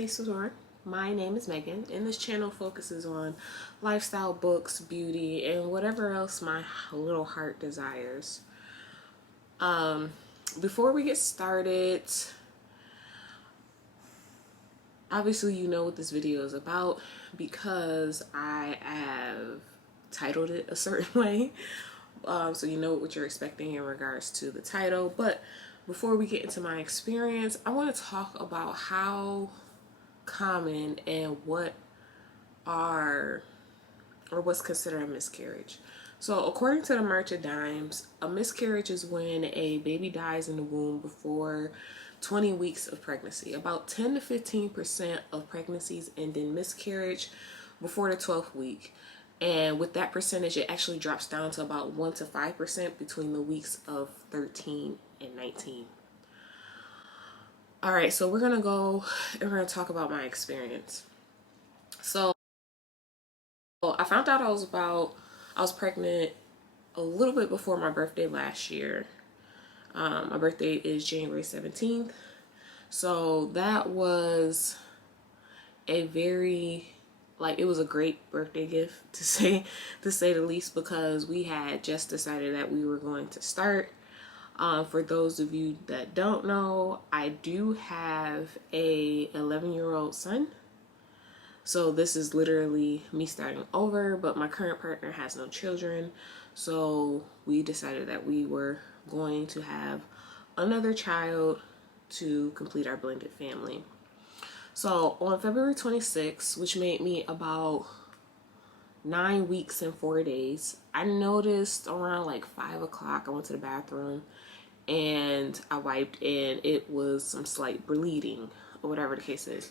Face Tour. My name is Megan, and this channel focuses on lifestyle, books, beauty, and whatever else my little heart desires. Before we get started, obviously you know what this video is about because I have titled it a certain way. So you know what you're expecting in regards to the title. But before we get into my experience, I want to talk about how common and what are or what's considered a miscarriage. So according to the March of Dimes, a miscarriage is when a baby dies in the womb before 20 weeks of pregnancy. About 10 to 15% of pregnancies end in miscarriage before the 12th week. And with that percentage, it actually drops down to about 1 to 5% between the weeks of 13 and 19. All right, so we're going to go and we're going to talk about my experience. So I found out I was pregnant a little bit before my birthday last year. My birthday is January 17th. So that was a very, it was a great birthday gift to say the least, because we had just decided that we were going to start. For those of you that don't know, I do have a 11-year-old son. So this is literally me starting over, but my current partner has no children. So we decided that we were going to have another child to complete our blended family. So on February 26th, which made me about 9 weeks and 4 days, I noticed around like 5 o'clock, I went to the bathroom and I wiped and it was some slight bleeding or whatever the case is.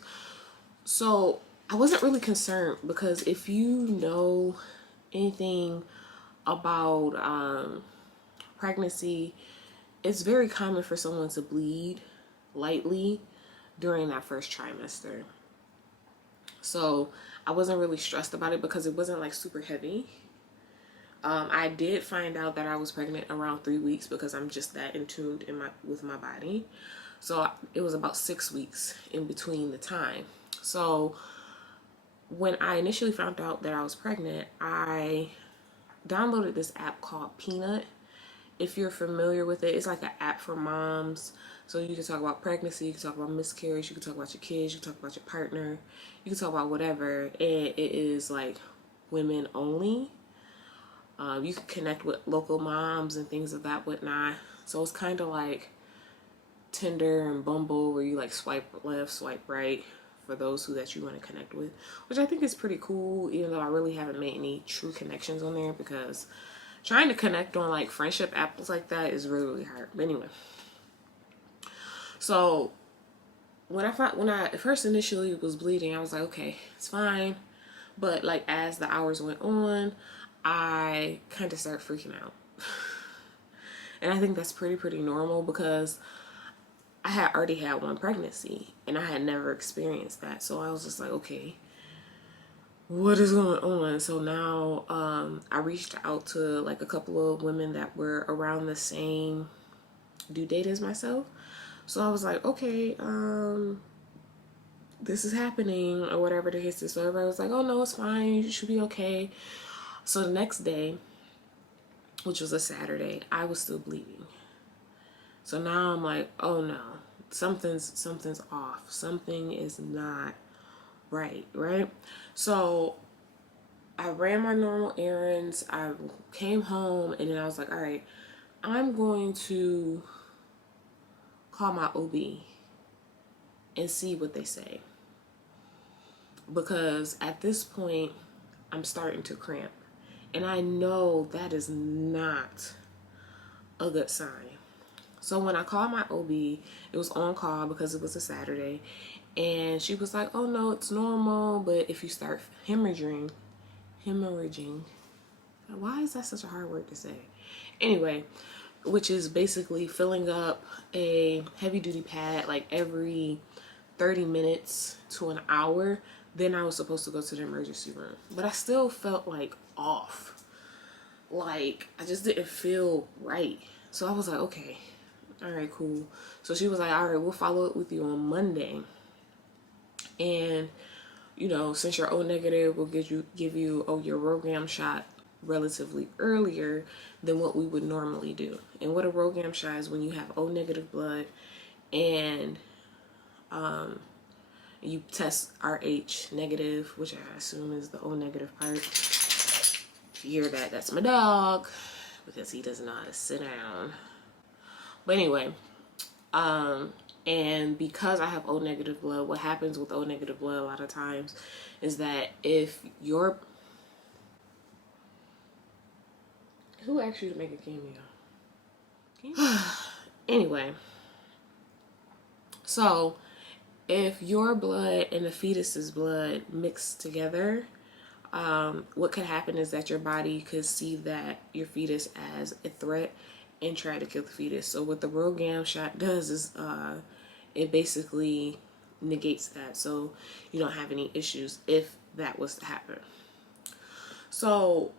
So I wasn't really concerned, because if you know anything about pregnancy, it's very common for someone to bleed lightly during that first trimester. So I wasn't really stressed about it because it wasn't like super heavy. I did find out that I was pregnant around 3 weeks because I'm just that in tune with my body. So it was about 6 weeks in between the time. So when I initially found out that I was pregnant, I downloaded this app called Peanut. If you're familiar with it, it's like an app for moms. So you can talk about pregnancy, you can talk about miscarriage, you can talk about your kids, you can talk about your partner, you can talk about whatever. And it is like women only. You can connect with local moms and things of that whatnot. So it's kind of like Tinder and Bumble, where you like swipe left, swipe right for those that you want to connect with, which I think is pretty cool, even though I really haven't made any true connections on there, because trying to connect on like friendship apps like that is really, really hard. But anyway, so when I first initially was bleeding, I was like, okay, it's fine. But like as the hours went on, I kind of started freaking out. And I think that's pretty normal, because I had already had one pregnancy and I had never experienced that. So I was just like, okay, what is going on? So now I reached out to like a couple of women that were around the same due date as myself. So I was like, okay, this is happening or whatever the case is. So everybody was like, oh no, it's fine, you should be okay. So the next day, which was a Saturday, I was still bleeding. So now I'm like, oh no, something's off. Something is not right? So I ran my normal errands. I came home and then I was like, all right, I'm going to call my OB and see what they say. Because at this point, I'm starting to cramp. And I know that is not a good sign. So when I called my OB, it was on call because it was a Saturday. And she was like, oh no, it's normal. But if you start hemorrhaging, why is that such a hard word to say? Anyway, which is basically filling up a heavy duty pad like every 30 minutes to an hour, then I was supposed to go to the emergency room. But I still felt like off. Like I just didn't feel right. So I was like, okay, all right, cool. So she was like, all right, we'll follow up with you on Monday. And you know, since you're O negative, we'll give you your RhoGAM shot relatively earlier than what we would normally do. And what a RhoGAM shot is when you have O negative blood and you test RH negative, which I assume is the O negative part. If you hear that, that's my dog because he does not sit down. But anyway, and because I have O negative blood, what happens with O negative blood a lot of times is that if you're... Who asked you to make a cameo? Anyway, so if your blood and the fetus's blood mix together, what could happen is that your body could see that your fetus as a threat and try to kill the fetus. So what the RhoGAM shot does is it basically negates that, so you don't have any issues if that was to happen. So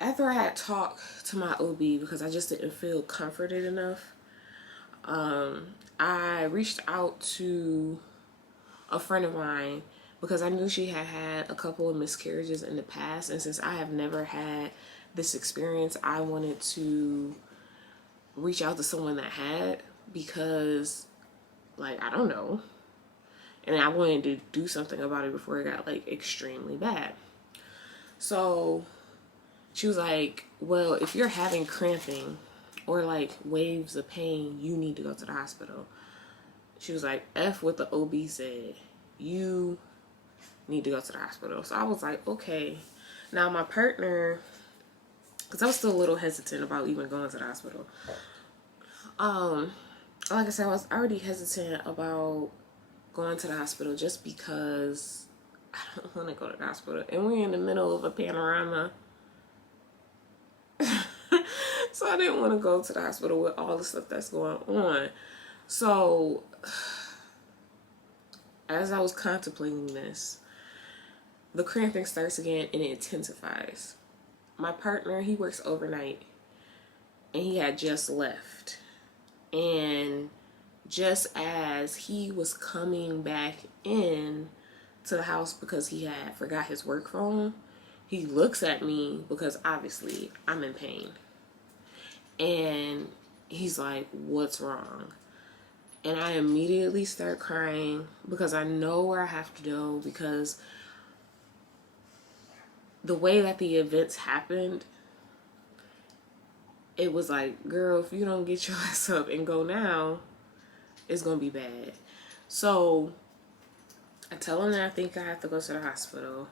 after I had talked to my OB, because I just didn't feel comforted enough, I reached out to a friend of mine because I knew she had had a couple of miscarriages in the past, and since I have never had this experience, I wanted to reach out to someone that had, because like, I don't know, and I wanted to do something about it before it got like extremely bad. So she was like, well, if you're having cramping or like waves of pain, you need to go to the hospital. She was like, F what the OB said, you need to go to the hospital. So I was like, okay. Now my partner, because I was still a little hesitant about even going to the hospital. Like I said, I was already hesitant about going to the hospital just because I don't want to go to the hospital. And we're in the middle of a panorama. So I didn't want to go to the hospital with all the stuff that's going on. So as I was contemplating this, the cramping starts again and it intensifies. My partner, he works overnight and he had just left. And just as he was coming back in to the house because he had forgot his work phone, he looks at me because obviously I'm in pain. And he's like, what's wrong? And I immediately start crying because I know where I have to go, because the way that the events happened, it was like, girl, if you don't get your ass up and go now, it's going to be bad. So I tell him that I think I have to go to the hospital.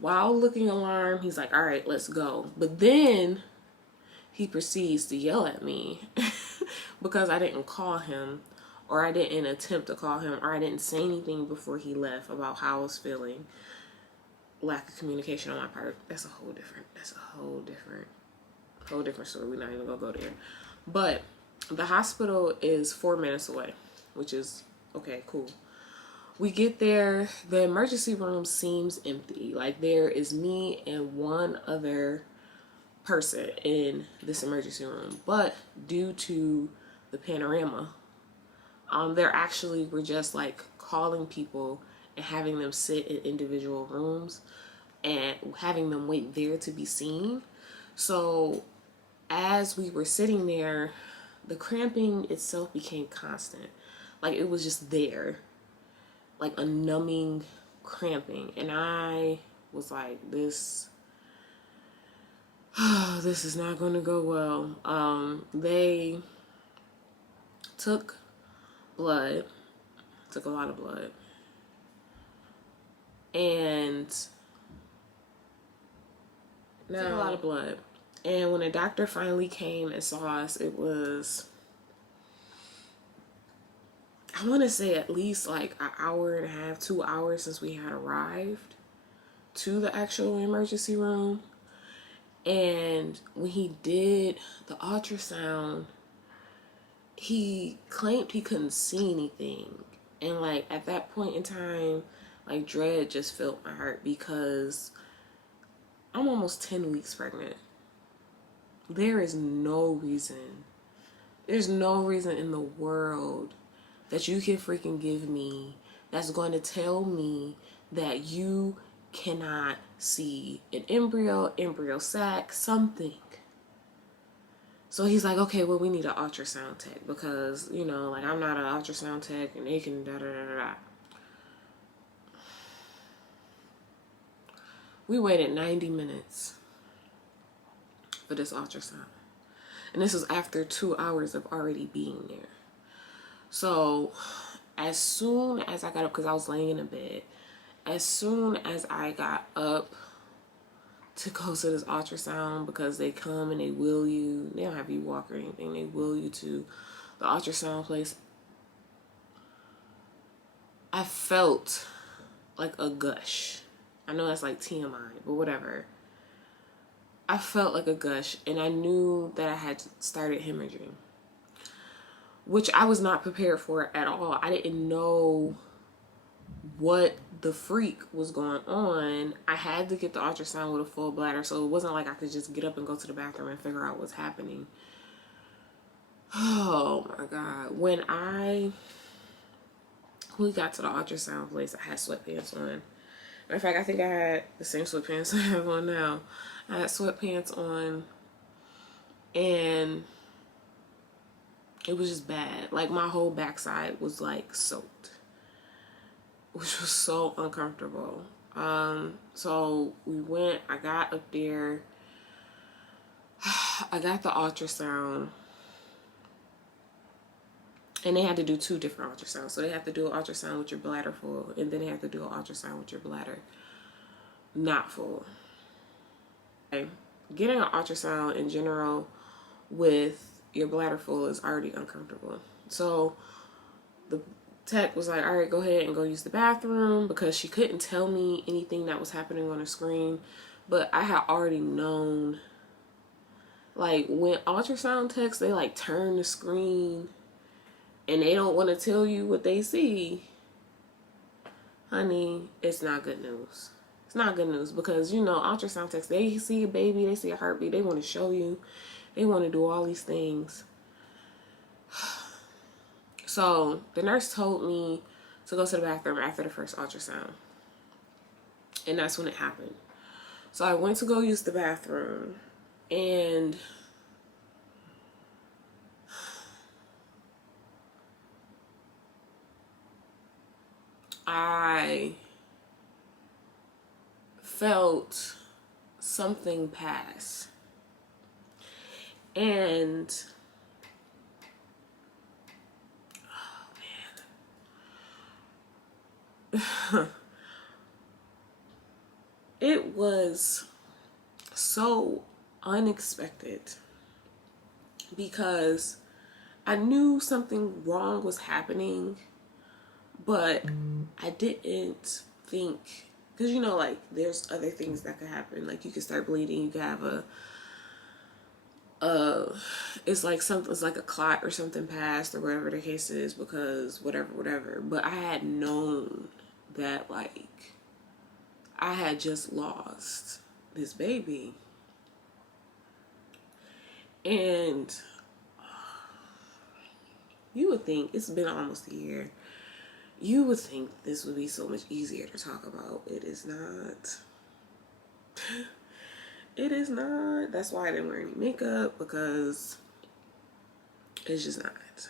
While looking alarmed, he's like, all right, let's go. But then he proceeds to yell at me because I didn't call him, or I didn't attempt to call him, or I didn't say anything before he left about how I was feeling. Lack of communication on my part. That's a whole different story. We're not even gonna go there. But the hospital is 4 minutes away, which is okay, cool. We get there, the emergency room seems empty. Like, there is me and one other person in this emergency room. But due to the panorama, there actually were just like calling people and having them sit in individual rooms and having them wait there to be seen. So as we were sitting there, the cramping itself became constant. Like, it was just there, like a numbing cramping. And I was like, this is not going to go well. They took blood, took a lot of blood, and took a lot of blood. And when the doctor finally came and saw us, it was, I want to say at least like an hour and a half, 2 hours since we had arrived to the actual emergency room. And when he did the ultrasound, he claimed he couldn't see anything. And like, at that point in time, like, dread just filled my heart because I'm almost 10 weeks pregnant. There's no reason in the world that you can freaking give me that's going to tell me that you cannot see an embryo sac, something. So he's like, okay, well, we need an ultrasound tech because, you know, like, I'm not an ultrasound tech and they can da-da-da-da-da. We waited 90 minutes for this ultrasound. And this was after 2 hours of already being there. So as soon as I got up, because I was laying in a bed, as soon as I got up to go to this ultrasound, because they come and they wheel you, they don't have you walk or anything, they wheel you to the ultrasound place, I felt like a gush. I know that's like TMI, but whatever. I felt like a gush, and I knew that I had started hemorrhaging, which I was not prepared for at all. I didn't know what the freak was going on. I had to get the ultrasound with a full bladder, so it wasn't like I could just get up and go to the bathroom and figure out what's happening. Oh my God. When we got to the ultrasound place, I had sweatpants on. Matter of fact, I think I had the same sweatpants I have on now. I had sweatpants on, and it was just bad. Like, my whole backside was like soaked, which was so uncomfortable. So we went, I got up there, I got the ultrasound, and they had to do 2 different ultrasounds. So they have to do an ultrasound with your bladder full, and then they have to do an ultrasound with your bladder not full. Okay. Getting an ultrasound in general with your bladder full is already uncomfortable. So the tech was like, all right, go ahead and go use the bathroom, because she couldn't tell me anything that was happening on the screen. But I had already known, like, when ultrasound techs, they like turn the screen and they don't want to tell you what they see. Honey, it's not good news. It's not good news, because, you know, ultrasound techs, they see a baby, they see a heartbeat, they want to show you, they want to do all these things. So the nurse told me to go to the bathroom after the first ultrasound, and that's when it happened. So I went to go use the bathroom, and I felt something pass, and it was so unexpected, because I knew something wrong was happening, but I didn't think, because, you know, like, there's other things that could happen. Like, you could start bleeding, you could have it's like something, it's like a clot or something passed, or whatever the case is, because whatever. But I had known that, like, I had just lost this baby. And you would think, it's been almost a year, you would think this would be so much easier to talk about. It is not. It is not. That's why I didn't wear any makeup, because it's just not.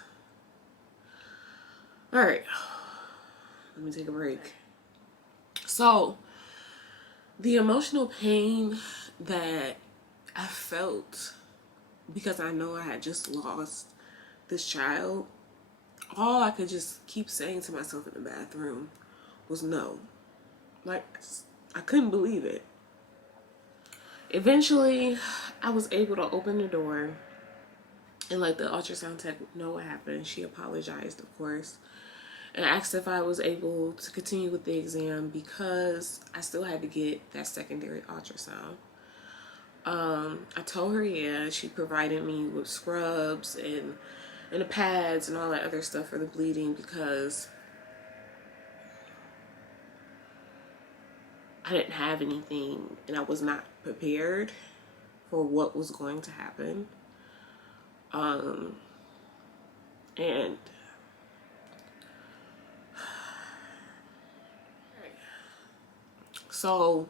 All right, let me take a break. So the emotional pain that I felt, because I know I had just lost this child, all I could just keep saying to myself in the bathroom was no. Like, I couldn't believe it. Eventually, I was able to open the door and let the ultrasound tech know what happened. She apologized, of course, and asked if I was able to continue with the exam, because I still had to get that secondary ultrasound. I told her, yeah. She provided me with scrubs and the pads and all that other stuff for the bleeding, because I didn't have anything and I was not prepared for what was going to happen. And So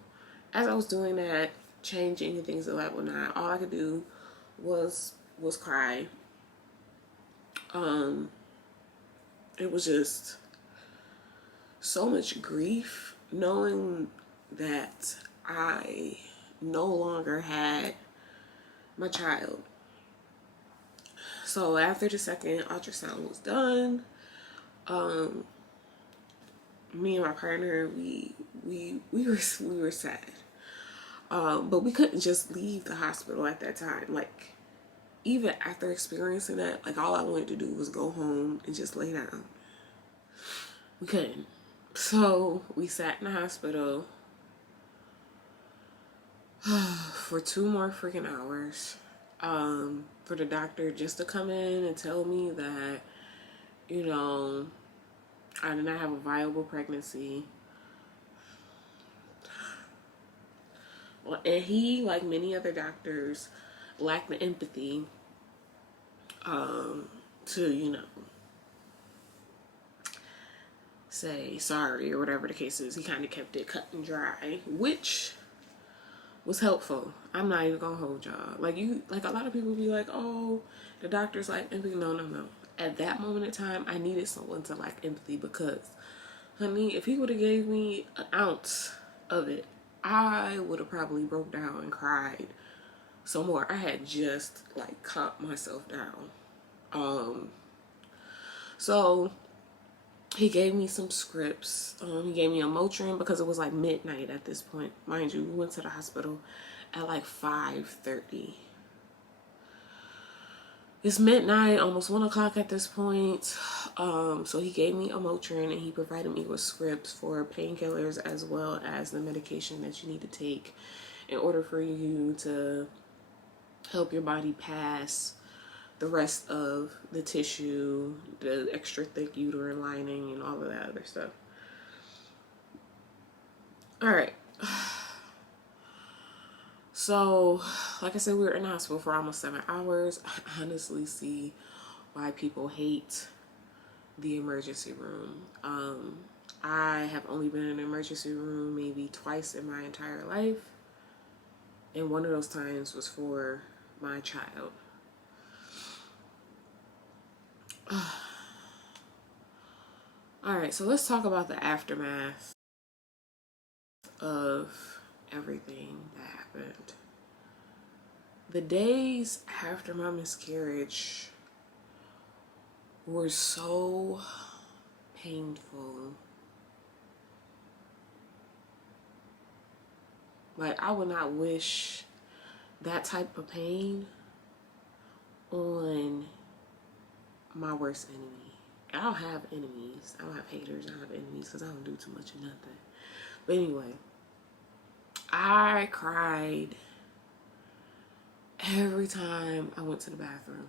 as I was doing that, changing things to level 9, all I could do was cry. It was just so much grief knowing that I no longer had my child. So after the second ultrasound was done, me and my partner, we were sad. But we couldn't just leave the hospital at that time. Like, even after experiencing that, like, all I wanted to do was go home and just lay down. We couldn't. So we sat in the hospital for 2 more freaking hours, for the doctor just to come in and tell me that, you know, I did not have a viable pregnancy. And he, like many other doctors, lacked the empathy to, you know, say sorry or whatever the case is. He kind of kept it cut and dry, which was helpful. I'm not even gonna hold y'all. Like, a lot of people be like, oh, the doctor's like empathy. No, no, no. At that moment in time, I needed someone to like empathy because, honey, if he would have gave me an ounce of it, I would have probably broke down and cried some more. I had just like calmed myself down. So he gave me some scripts. He gave me a Motrin because it was like midnight at this point. Mind you, we went to the hospital at like 5:30. It's midnight, almost 1 o'clock at this point. So he gave me a Motrin and he provided me with scripts for painkillers as well as the medication that you need to take in order for you to help your body pass the rest of the tissue, the extra thick uterine lining, and all of that other stuff. All right. So, like I said, we were in the hospital for almost 7 hours. I honestly see why people hate the emergency room. I have only been in an emergency room maybe twice in my entire life. And one of those times was for my child. All right, so let's talk about the aftermath of everything that happened. The days after my miscarriage were so painful. Like, I would not wish that type of pain on my worst enemy. I don't have enemies. I don't have haters. I don't have enemies because I don't do too much of nothing. But anyway, I cried every time I went to the bathroom.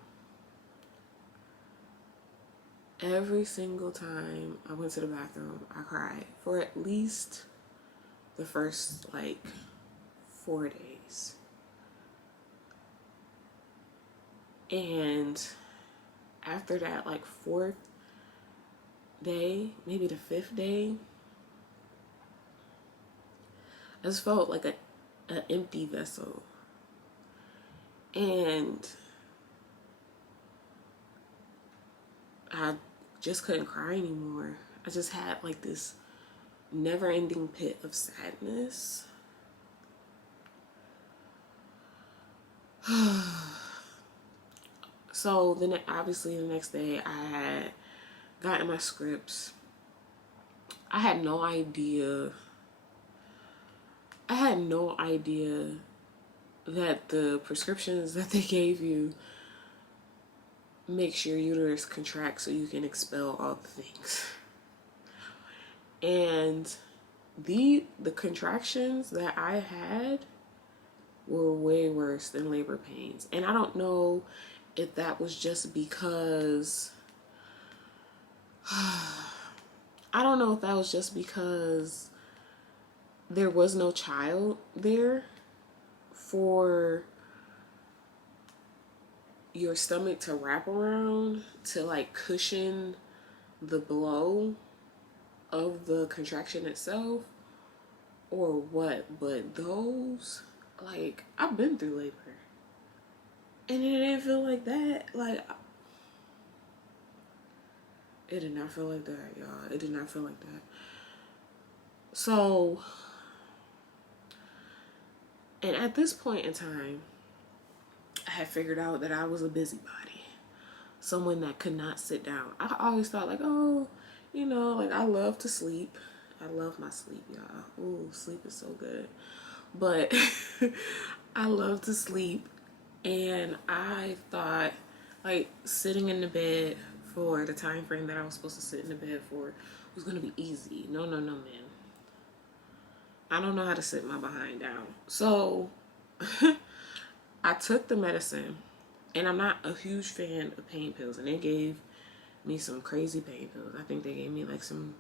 Every single time I went to the bathroom, I cried for at least the first like 4 days. And after that, like 4th day, maybe the 5th day, I just felt like an empty vessel. And I just couldn't cry anymore. I just had like this never-ending pit of sadness. So then obviously the next day I had gotten my scripts. I had no idea that the prescriptions that they gave you makes your uterus contract so you can expel all the things. And the contractions that I had were way worse than labor pains. And I don't know if that was just because there was no child there for your stomach to wrap around to like cushion the blow of the contraction itself, or what, but those, like, I've been through labor and it didn't feel like that. Like, it did not feel like that, y'all. It did not feel like that. So, and at this point in time, I had figured out that I was a busybody, someone that could not sit down. I always thought, like, oh, you know, like, I love to sleep. I love my sleep, y'all. Ooh, sleep is so good. But I love to sleep. And I thought, like, sitting in the bed for the time frame that I was supposed to sit in the bed for was going to be easy. No, no, no, man. I don't know how to sit my behind down. So I took the medicine, and I'm not a huge fan of pain pills. And they gave me some crazy pain pills. I think they gave me like some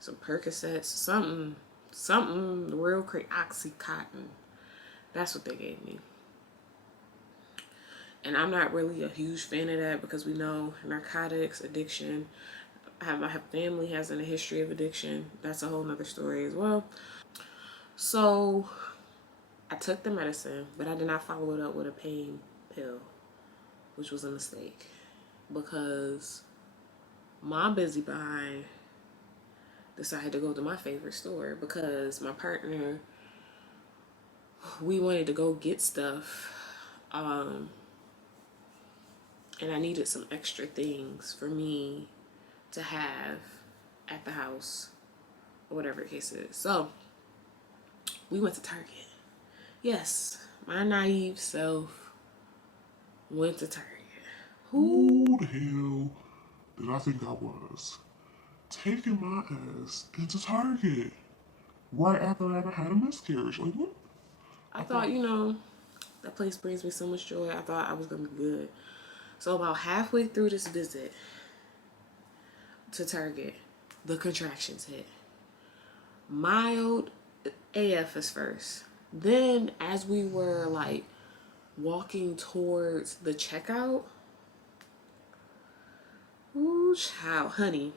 Percocets, something real crazy, Oxycontin. That's what they gave me. And I'm not really a huge fan of that because we know narcotics, addiction. My family has a history of addiction. That's a whole nother story as well. So I took the medicine, but I did not follow it up with a pain pill, which was a mistake because my busy behind decided to go to my favorite store because my partner, we wanted to go get stuff. And I needed some extra things for me to have at the house or whatever the case is. So we went to Target. Yes, my naive self went to Target. Who the hell did I think I was? Taking my ass into Target right after I had a miscarriage. Like, what? I thought, you know, that place brings me so much joy. I thought I was going to be good. So about halfway through this visit to Target, the contractions hit. Mild AF is first. Then as we were like walking towards the checkout, ooh, child, honey,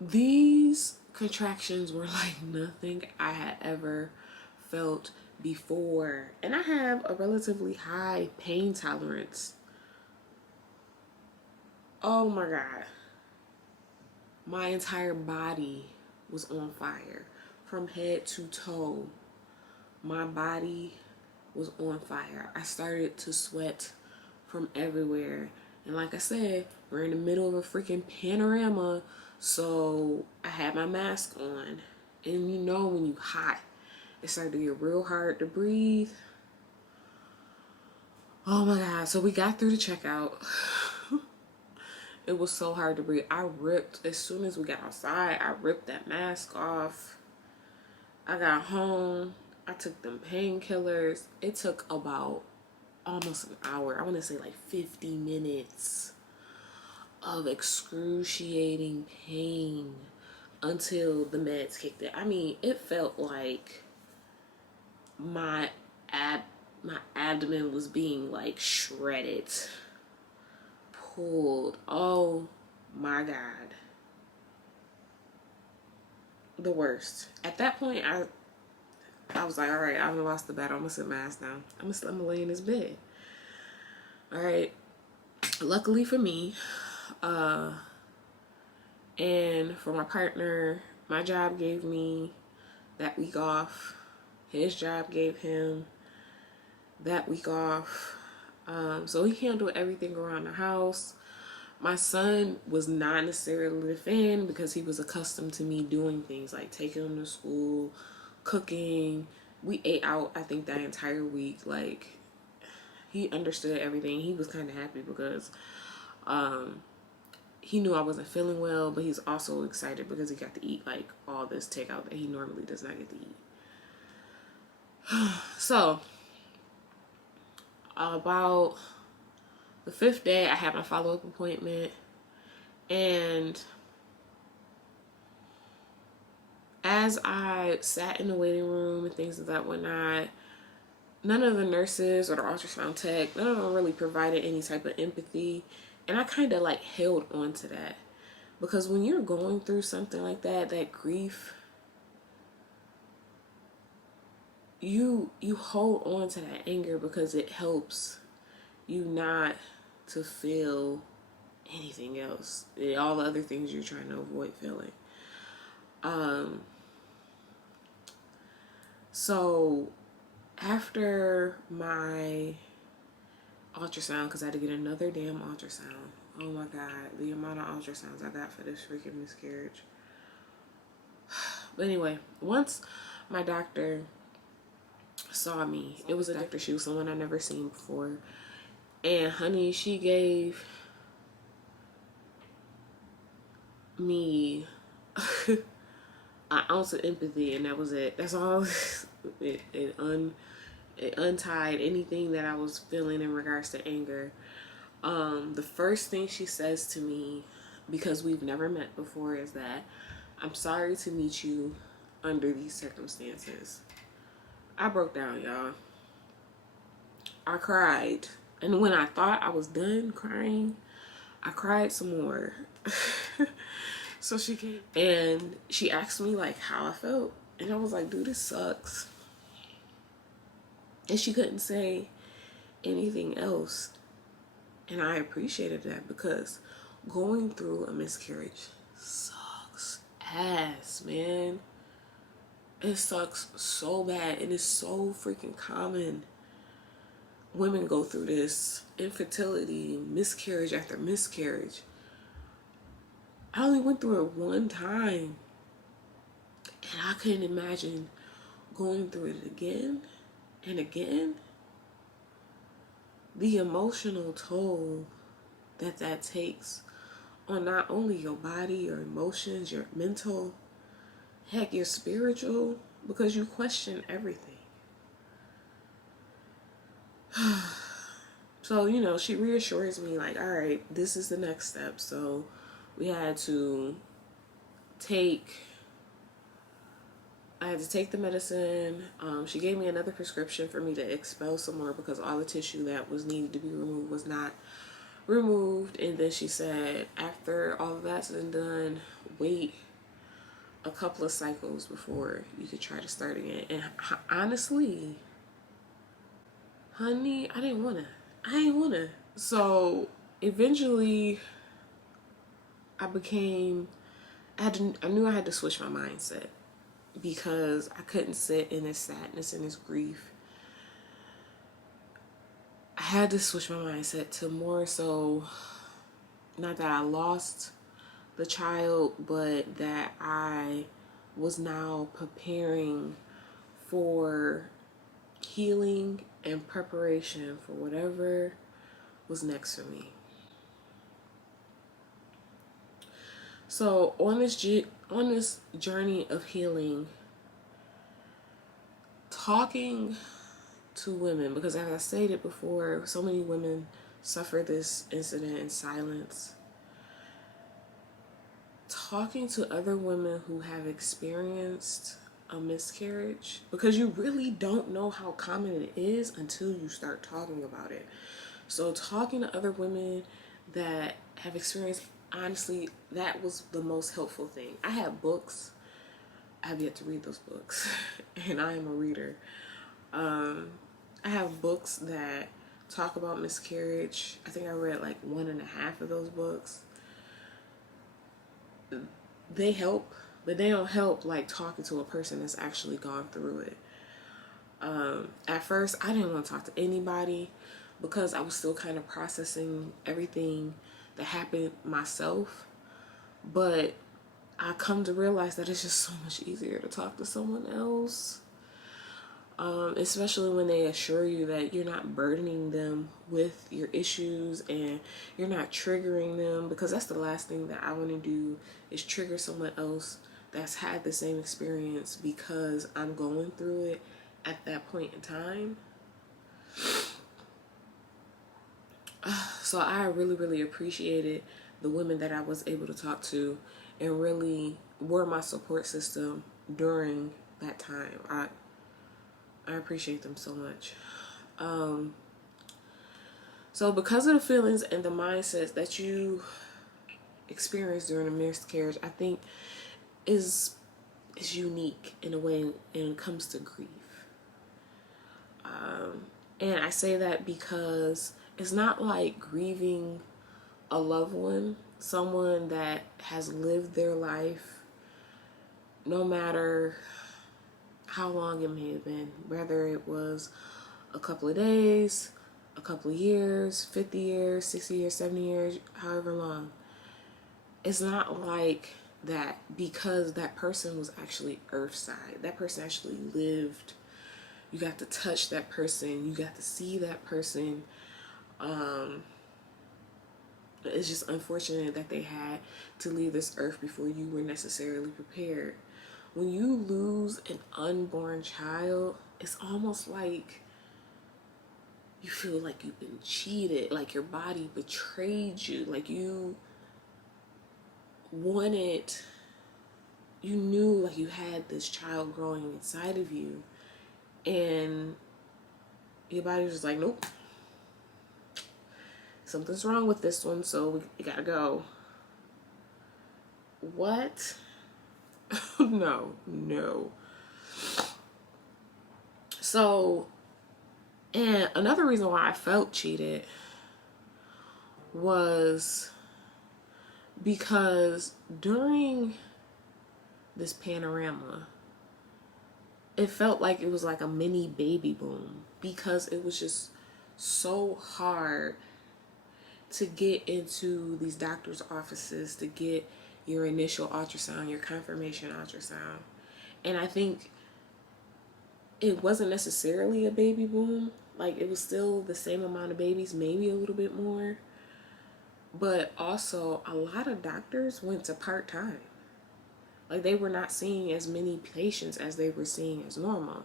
these contractions were like nothing I had ever felt before. And I have a relatively high pain tolerance. Oh my God. My entire body was on fire from head to toe. My body was on fire. I started to sweat from everywhere. And like I said, we're in the middle of a freaking panorama. So I had my mask on. And you know when you hot, it started to get real hard to breathe. Oh my God. So we got through the checkout. It was so hard to breathe. I ripped, as soon as we got outside, I ripped that mask off. I got home. I took them painkillers. It took about almost an hour. I want to say like 50 minutes of excruciating pain until the meds kicked in. I mean, it felt like my my abdomen was being like shredded, pulled. Oh my God. The worst. At that point, I was like, all right, I've lost the battle. I'm gonna sit my ass down. I'm gonna lay in this bed. All right. Luckily for me, and for my partner, my job gave me that week off. His job gave him that week off. So he handled everything around the house. My son was not necessarily a fan because he was accustomed to me doing things like taking him to school, cooking. We ate out, I think, that entire week. Like, he understood everything. He was kind of happy because he knew I wasn't feeling well, but he's also excited because he got to eat like all this takeout that he normally does not get to eat. So about the 5th day, I had my follow-up appointment, and as I sat in the waiting room and things of that whatnot, none of the nurses or the ultrasound tech, none of them really provided any type of empathy, and I kind of like held on to that. Because when you're going through something like that, that grief, you hold on to that anger because it helps you not to feel anything else, all the other things you're trying to avoid feeling. So after my ultrasound, because I had to get another damn ultrasound. Oh my God, the amount of ultrasounds I got for this freaking miscarriage. But anyway, once my doctor saw me, it was a doctor. She was someone I never seen before. And honey, she gave me an ounce of empathy, and that was it. That's all. It untied anything that I was feeling in regards to anger. The first thing she says to me, because we've never met before, is that I'm sorry to meet you under these circumstances. I broke down, y'all. I cried. And when I thought I was done crying, I cried some more. So she came and she asked me like how I felt. And I was like, dude, this sucks. And she couldn't say anything else. And I appreciated that because going through a miscarriage sucks ass, man. It sucks so bad. And it's so freaking common. Women go through this infertility, miscarriage after miscarriage. I only went through it one time. And I couldn't imagine going through it again and again. The emotional toll that takes on not only your body, your emotions, your mental, heck, your spiritual, because you question everything. So, you know, she reassures me like, all right, this is the next step. So we had to I had to take the medicine. She gave me another prescription for me to expel some more because all the tissue that was needed to be removed was not removed. And then she said, after all of that's been done, wait a couple of cycles before you could try to start again. And honestly, honey, I didn't want to. So eventually I knew I had to switch my mindset because I couldn't sit in this sadness and this grief. I had to switch my mindset to more so, not that I lost the child, but that I was now preparing for healing and preparation for whatever was next for me. So on this journey of healing, talking to women, because as I stated before, so many women suffer this incident in silence. Talking to other women who have experienced a miscarriage, because you really don't know how common it is until you start talking about it. So talking to other women that have experienced, honestly, that was the most helpful thing. I have books. I have yet to read those books, and I am a reader. I have books that talk about miscarriage. I think I read like 1.5 of those books. They help, but they don't help like talking to a person that's actually gone through it. At first, I didn't want to talk to anybody because I was still kind of processing everything that happened myself. But I come to realize that it's just so much easier to talk to someone else. Especially when they assure you that you're not burdening them with your issues and you're not triggering them, because that's the last thing that I want to do is trigger someone else that's had the same experience because I'm going through it at that point in time. So I really, really appreciated the women that I was able to talk to and really were my support system during that time. I appreciate them so much. So because of the feelings and the mindsets that you experience during a miscarriage, I think, is unique in a way when it comes to grief. And I say that because it's not like grieving a loved one, someone that has lived their life, no matter how long it may have been, whether it was a couple of days, a couple of years, 50 years, 60 years, 70 years, however long. It's not like that because that person was actually earthside. That person actually lived. You got to touch that person. You got to see that person. It's just unfortunate that they had to leave this earth before you were necessarily prepared. When you lose an unborn child, it's almost like you feel like you've been cheated, like your body betrayed you, like you wanted, you knew like you had this child growing inside of you, and your body was just like, nope, something's wrong with this one, so we gotta go. What? No. So, and another reason why I felt cheated was because during this panorama, it felt like it was like a mini baby boom because it was just so hard to get into these doctors' offices to get your initial ultrasound, your confirmation ultrasound. And I think it wasn't necessarily a baby boom. Like, it was still the same amount of babies, maybe a little bit more. But also, a lot of doctors went to part-time. Like, they were not seeing as many patients as they were seeing as normal.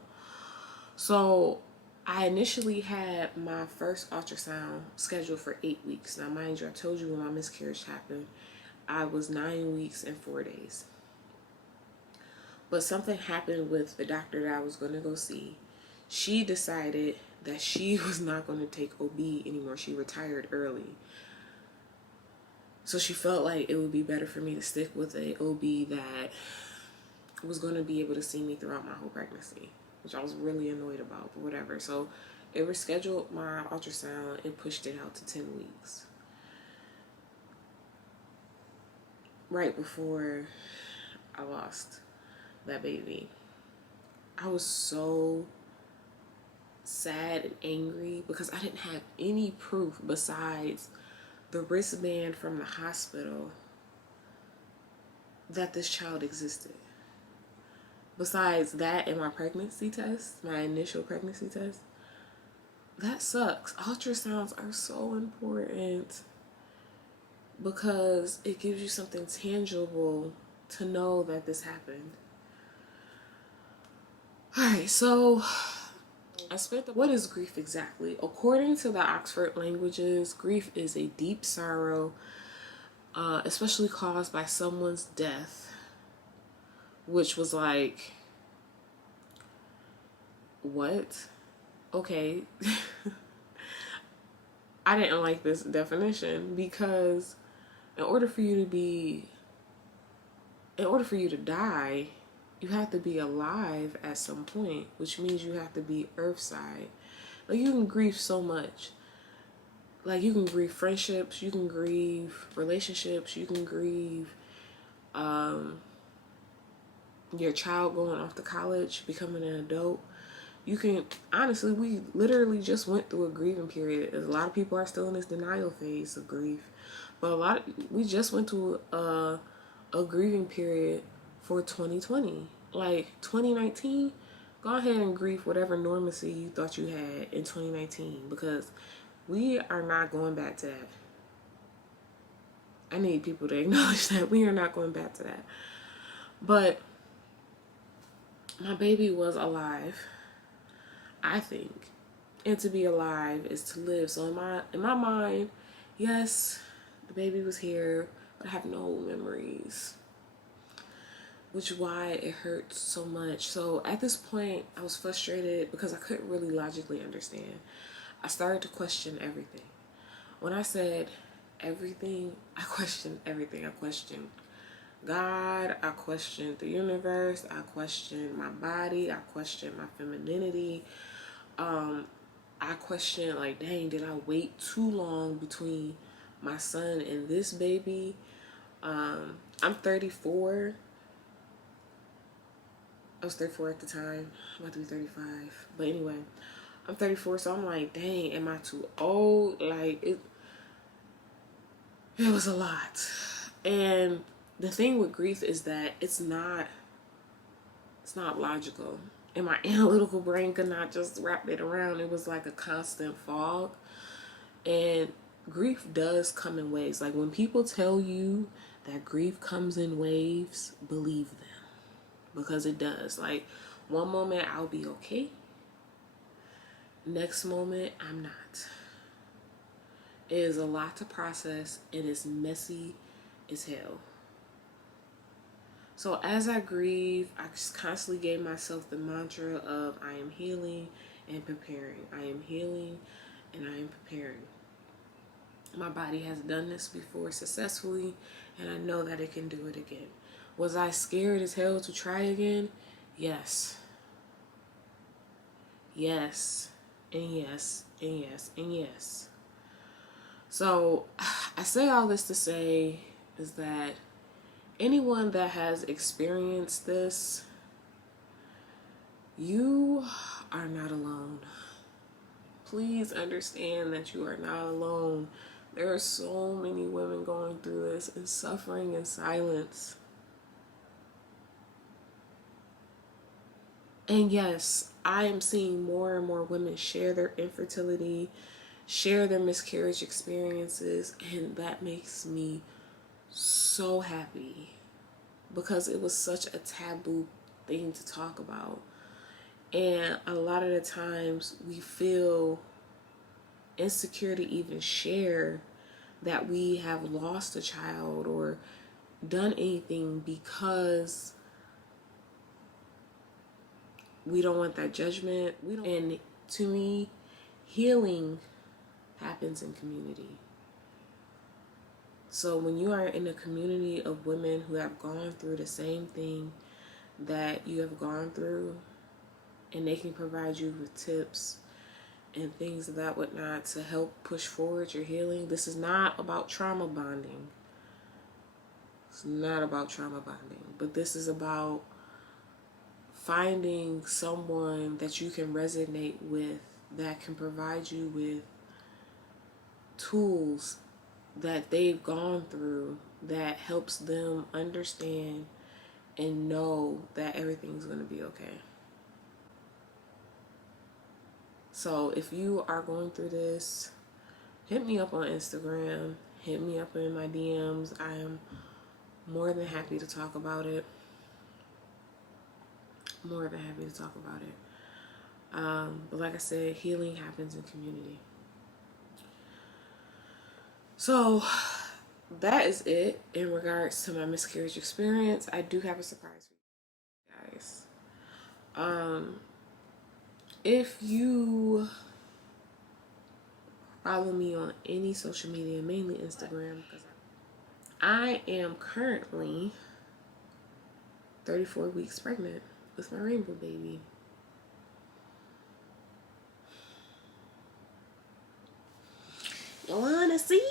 So I initially had my first ultrasound scheduled for 8 weeks. Now, mind you, I told you when my miscarriage happened, I was 9 weeks and 4 days. But something happened with the doctor that I was going to go see. She decided that she was not going to take OB anymore. She retired early. So she felt like it would be better for me to stick with a OB that was going to be able to see me throughout my whole pregnancy, which I was really annoyed about, but whatever. So it rescheduled my ultrasound and pushed it out to 10 weeks. Right before I lost that baby. I was so sad and angry because I didn't have any proof besides the wristband from the hospital that this child existed. Besides that and my pregnancy test, my initial pregnancy test, that sucks. Ultrasounds are so important because it gives you something tangible to know that this happened. Alright, so what is grief exactly? According to the Oxford Languages, grief is a deep sorrow, especially caused by someone's death, which was like, what? Okay. I didn't like this definition because in order for you to die, you have to be alive at some point, which means you have to be earthside. Like, you can grieve so much. Like, you can grieve friendships, you can grieve relationships, you can grieve your child going off to college, becoming an adult. You can, honestly, we literally just went through a grieving period. A lot of people are still in this denial phase of grief. But we just went through a grieving period for 2020. Like, 2019, go ahead and grieve whatever normalcy you thought you had in 2019 because we are not going back to that. I need people to acknowledge that we are not going back to that. But my baby was alive, I think. And to be alive is to live. So in my mind, yes, the baby was here, but I have no memories, which is why it hurts so much. So at this point, I was frustrated because I couldn't really logically understand. I started to question everything. When I said everything. I questioned everything. I questioned God. I questioned the universe. I questioned my body. I questioned my femininity. I questioned, like, dang, did I wait too long between my son and this baby? I'm 34. I was 34 at the time. I'm about to be 35. But anyway, I'm 34, so I'm like, dang, am I too old? Like, it was a lot. And the thing with grief is that it's not logical. And my analytical brain could not just wrap it around. It was like a constant fog. And grief does come in waves. Like, when people tell you that grief comes in waves, believe them. Because it does. Like, one moment I'll be okay. Next moment, I'm not. It is a lot to process, and it's messy as hell. So as I grieve, I just constantly gave myself the mantra of I am healing and preparing. I am healing and I am preparing. My body has done this before successfully, and I know that it can do it again. Was I scared as hell to try again? Yes. Yes. And yes. And yes. And yes. So I say all this to say is that anyone that has experienced this, you are not alone. Please understand that you are not alone. There are so many women going through this and suffering in silence. And yes, I am seeing more and more women share their infertility, share their miscarriage experiences, and that makes me so happy because it was such a taboo thing to talk about. And a lot of the times we feel insecure to even share that we have lost a child or done anything because we don't want that judgment. And to me, healing happens in community. So when you are in a community of women who have gone through the same thing that you have gone through, and they can provide you with tips and things of that whatnot to help push forward your healing. This is not about trauma bonding. It's not about trauma bonding, but this is about finding someone that you can resonate with that can provide you with tools that they've gone through that helps them understand and know that everything's going to be okay. So if you are going through this, hit me up on Instagram, hit me up in my DMs. I am more than happy to talk about it. More than happy to talk about it. But like I said, healing happens in community. So that is it in regards to my miscarriage experience. I do have a surprise for you guys. If you follow me on any social media, mainly Instagram, because I am currently 34 weeks pregnant with my rainbow baby. You wanna see?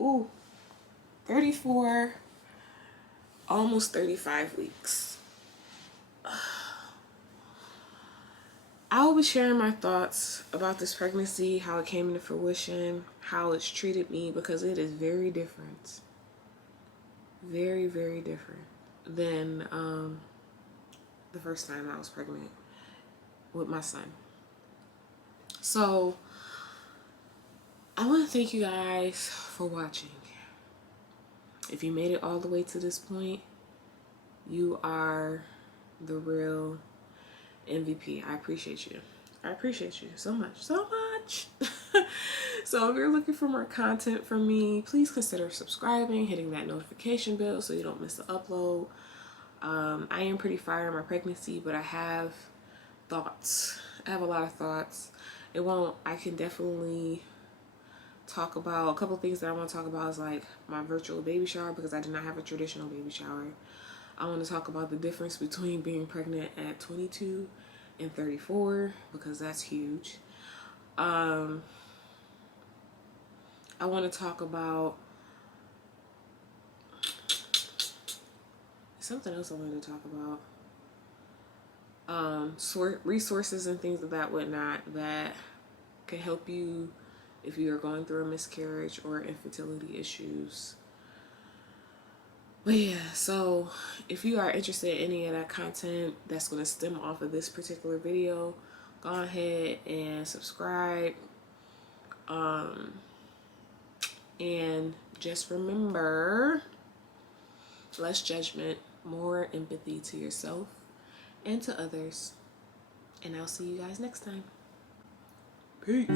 Ooh, 34, almost 35 weeks. I will be sharing my thoughts about this pregnancy, how it came into fruition, how it's treated me, because it is very different. Very, very different than the first time I was pregnant with my son. So I want to thank you guys for watching. If you made it all the way to this point, you are the real MVP. I appreciate you. I appreciate you so much, so much. So if you're looking for more content from me, please consider subscribing, hitting that notification bell so you don't miss the upload. I am pretty fire in my pregnancy, but I have thoughts. I have a lot of thoughts. I can definitely talk about a couple things that I want to talk about is like my virtual baby shower, because I did not have a traditional baby shower. I want to talk about the difference between being pregnant at 22 and 34, because that's huge. I want to talk about something else I wanted to talk about. Resources and things of that whatnot that can help you if you are going through a miscarriage or infertility issues. But yeah, so if you are interested in any of that content that's going to stem off of this particular video, go ahead and subscribe. And just remember, less judgment, more empathy to yourself and to others. And I'll see you guys next time. Peace.